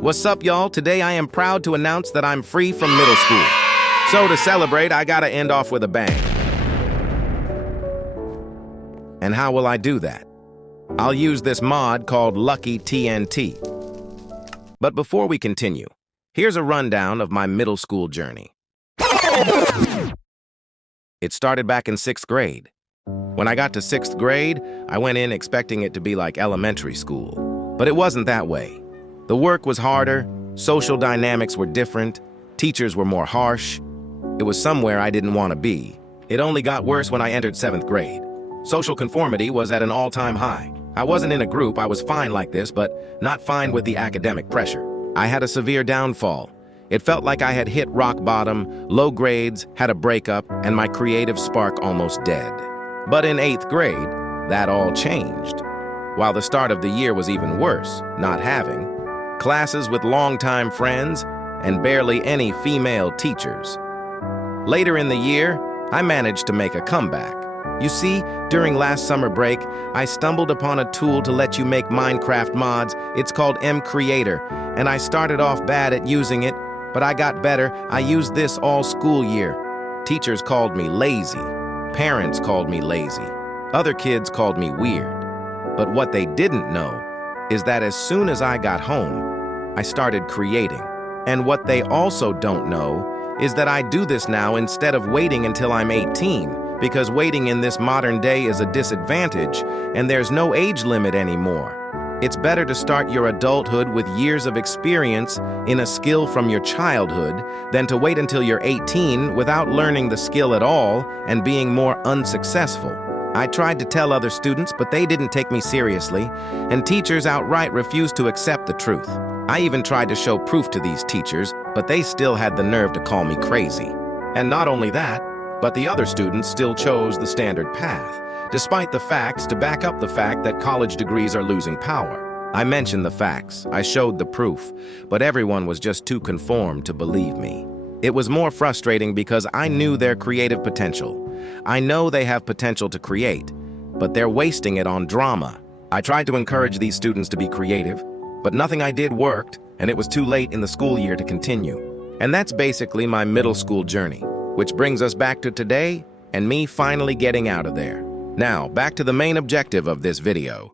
What's up, y'all? Today I am proud to announce that I'm free from middle school. So to celebrate, I gotta end off with a bang. And how will I do that? I'll use this mod called Lucky TNT. But before we continue, here's a rundown of my middle school journey. It started back in 6th grade. When I got to 6th grade, I went in expecting it to be like elementary school. But it wasn't that way. The work was harder, social dynamics were different, teachers were more harsh. It was somewhere I didn't want to be. It only got worse when I entered 7th grade. Social conformity was at an all-time high. I wasn't in a group, I was fine like this, but not fine with the academic pressure. I had a severe downfall. It felt like I had hit rock bottom, low grades, had a breakup, and my creative spark almost dead. But in 8th grade, that all changed. While the start of the year was even worse, not having classes with longtime friends and barely any female teachers. Later in the year, I managed to make a comeback. You see, during last summer break, I stumbled upon a tool to let you make Minecraft mods. It's called mCreator, and I started off bad at using it, but I got better. I used this all school year. Teachers called me lazy. Parents called me lazy. Other kids called me weird. But what they didn't know is that as soon as I got home, I started creating. And what they also don't know is that I do this now instead of waiting until I'm 18, because waiting in this modern day is a disadvantage, and there's no age limit anymore. It's better to start your adulthood with years of experience in a skill from your childhood than to wait until you're 18 without learning the skill at all and being more unsuccessful. I tried to tell other students, but they didn't take me seriously, and teachers outright refused to accept the truth. I even tried to show proof to these teachers, but they still had the nerve to call me crazy. And not only that, but the other students still chose the standard path, despite the facts to back up the fact that college degrees are losing power. I mentioned the facts, I showed the proof, but everyone was just too conformed to believe me. It was more frustrating because I knew their creative potential. I know they have potential to create, but they're wasting it on drama. I tried to encourage these students to be creative, but nothing I did worked, and it was too late in the school year to continue. And that's basically my middle school journey, which brings us back to today and me finally getting out of there. Now, back to the main objective of this video.